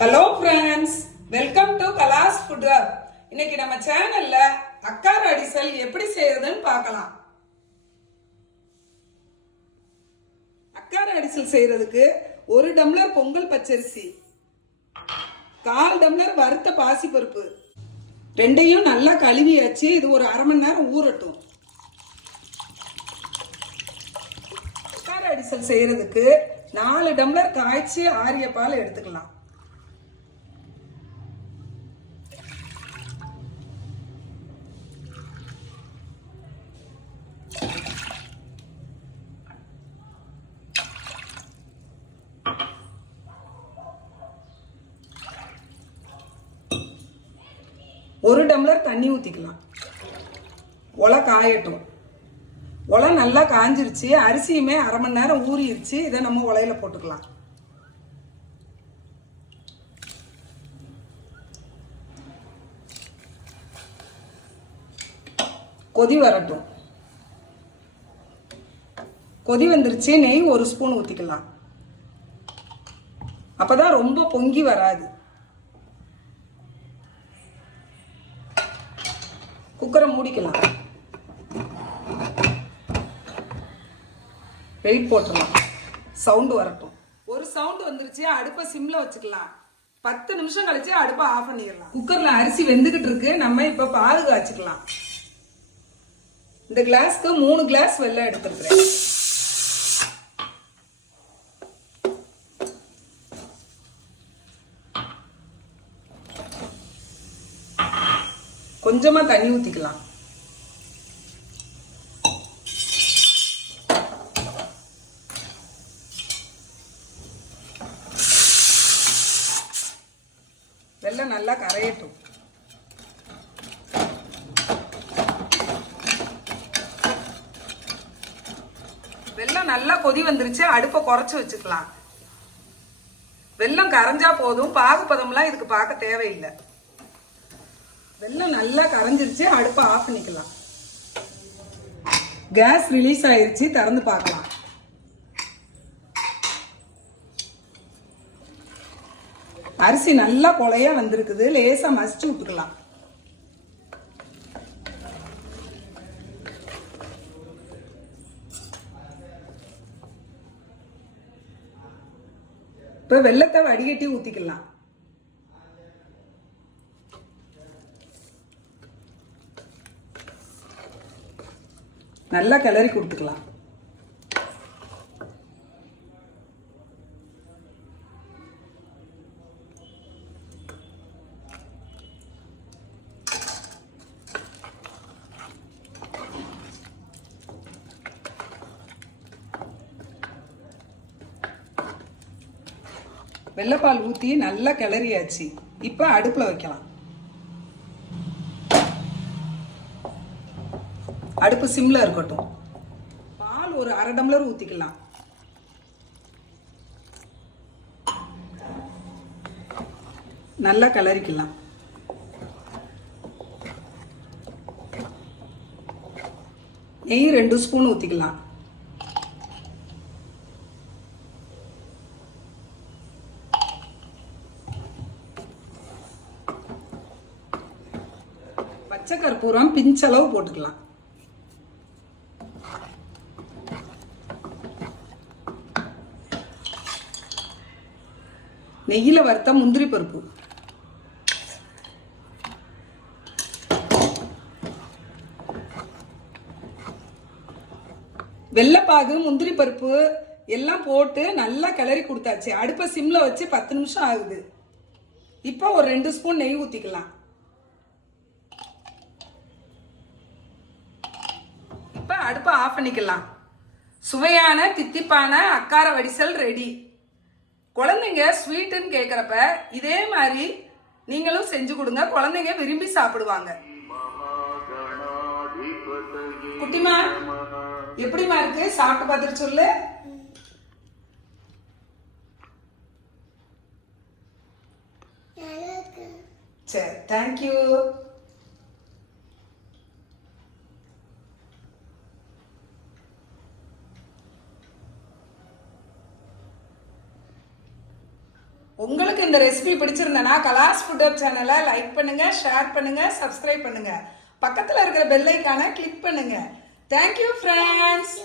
Hello friends welcome to கலாஸ் food hub இன்னைக்கு நம்ம சேனல்ல அக்கார் அடிசல் எப்படி செய்யறதுன்னு பார்க்கலாம். அக்கார அடிசல் செய்யறதுக்கு ஒரு டம்ளர் பொங்கல் பச்சரிசி கால் டம்ளர் வறுத்த பாசிப்பருப்பு ரெண்டையும் நல்லா கழுவியாச்சு இது ஒரு அரை மணி நேரம் ஊறட்டும். அக்கார் அடிசல் செய்யறதுக்கு நாலு டம்ளர் காய்ச்சி ஆரிய பால் எடுத்துக்கலாம். ஒரு டம்ளர் தண்ணி ஊற்றிக்கலாம் ஒலை காயட்டும். ஒலை நல்லா காஞ்சிருச்சு. அரிசியுமே அரை மணி நேரம் ஊறிடுச்சு இதை நம்ம உலையில போட்டுக்கலாம். கொதி வரட்டும். கொதி வந்துருச்சு. நெய் ஒரு ஸ்பூன் ஊற்றிக்கலாம் அப்பதான் ரொம்ப பொங்கி வராது. குக்கரை மூடிக்கலாம். வெயிட் போட்டுடலாம் சவுண்டு வரட்டும். ஒரு சவுண்டு வந்துருச்சு அடுப்பை சிம்ல வச்சுக்கலாம். பத்து நிமிஷம் கழிச்சு அடுப்பை ஆஃப் பண்ணிடலாம். குக்கர்ல அரிசி வெந்துகிட்டு இருக்கு நம்ம இப்ப பாகு காய்ச்சிக்கலாம். இந்த கிளாஸ்க்கு மூணு கிளாஸ் வெள்ளம் எடுத்துருக்கிறேன். கொஞ்சமாக தண்ணி ஊற்றிக்கலாம் வெள்ளம் நல்லா கரையட்டும். வெள்ளம் நல்லா கொதி வந்துருச்சு அடுப்பை குறைச்சி வச்சுக்கலாம். வெள்ளம் கரைஞ்சா போதும் பாகுபதம்லாம் இதுக்கு பார்க்க தேவையில்லை. வெள்ளம் நல்லா கரைஞ்சிருச்சு அடுப்பை ஆஃப் பண்ணிக்கலாம். கேஸ் ரிலீஸ் ஆயிருச்சு திறந்து பார்க்கலாம். அரிசி நல்லா கொலையா வந்திருக்குது லேசா மசிச்சு விட்டுக்கலாம் இப்ப வெள்ளத்தை வடிகட்டி ஊத்திக்கலாம். நல்லா கிளறி கொடுத்துக்கலாம். வெள்ளைப்பால் ஊற்றி நல்லா கிளறியாச்சு. இப்போ அடுப்பில் வைக்கலாம். அடுப்பு சிம்ல இருக்கட்டும். பால் ஒரு அரை டம்ளர் ஊத்திக்கலாம். நல்லா கலரிக்கலாம் நெய் ரெண்டு ஸ்பூன் ஊத்திக்கலாம். பச்சை கற்பூரம் பிஞ்சளவு போட்டுக்கலாம். நெய்யில் வறுத்த முந்திரி பருப்பு. வெள்ளைப்பாகு முந்திரி பருப்பு எல்லாம் போட்டு நல்லா கிளறி கொடுத்தாச்சு. அடுப்பை சிம்மில் வச்சு பத்து நிமிஷம் ஆகுது. இப்போ ஒரு ரெண்டு ஸ்பூன் நெய் ஊற்றிக்கலாம் அடுப்பை ஆஃப் பண்ணிக்கலாம். சுவையான தித்திப்பான அக்கார வடிசல் ரெடி குழந்தைங்க ஸ்வீட்டுன்னு கேட்குறப்ப இதே மாதிரி நீங்களும் செஞ்சு கொடுங்க. குழந்தைங்க விரும்பி சாப்பிடுவாங்க. குட்டிமா எப்படிமா இருக்கு? சாப்பிட்டு பார்த்துட்டு சொல்லு. சரி தேங்க்யூ உங்களுக்கு இந்த ரெசிபி பிடிச்சிருந்தனா கலாஸ் ஃபுட் சேனலை லைக் பண்ணுங்க ஷேர் பண்ணுங்க சப்ஸ்கிரைப் பண்ணுங்க. பக்கத்தில் இருக்கிற பெல்லைக்கான கிளிக் பண்ணுங்க. Thank you friends.